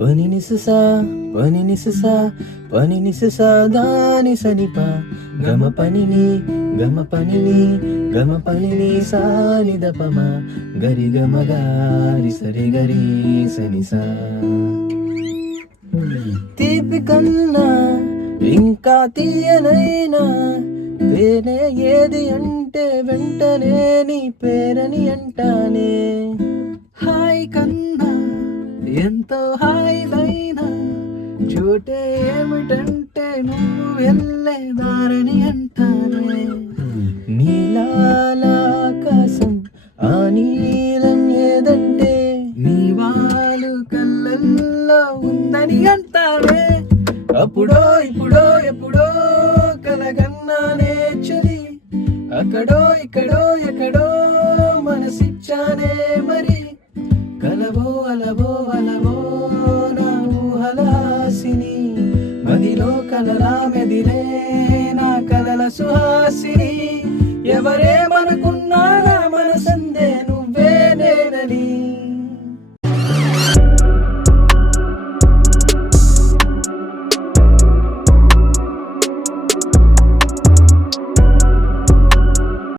పనిని సుసా పనిని సుసా పనిని సుసా దాని సనిప గమ పనిని గమ పనిని సాని దపమ గరి గమ గారి సరి గరి సనిసా. తీపి కన్నా ఇంకా తీయనైనా తేనె ఏది అంటే వెంటనే నీ పేరని అంటానే. హాయ్ కన్నా ఎంతో హాయిదైనా చోటే ఏమిటంటే నువ్వు వెళ్ళేదారని అంటానే. నీలాల ఆకాశం ఆ నీలం ఏదంటే నీ వాళ్ళు కళ్ళల్లో ఉందని అంటానే. అప్పుడో ఇప్పుడో ఎప్పుడో కలగన్నానే చలి, అక్కడో ఇక్కడో ఎక్కడో మనసిచ్చానే మరి. కలవో అలవో అలవో నా ఊహలాసిని, మదిలో కలలా మెదిలే నా కలల సుహాసిని. ఎవరేమ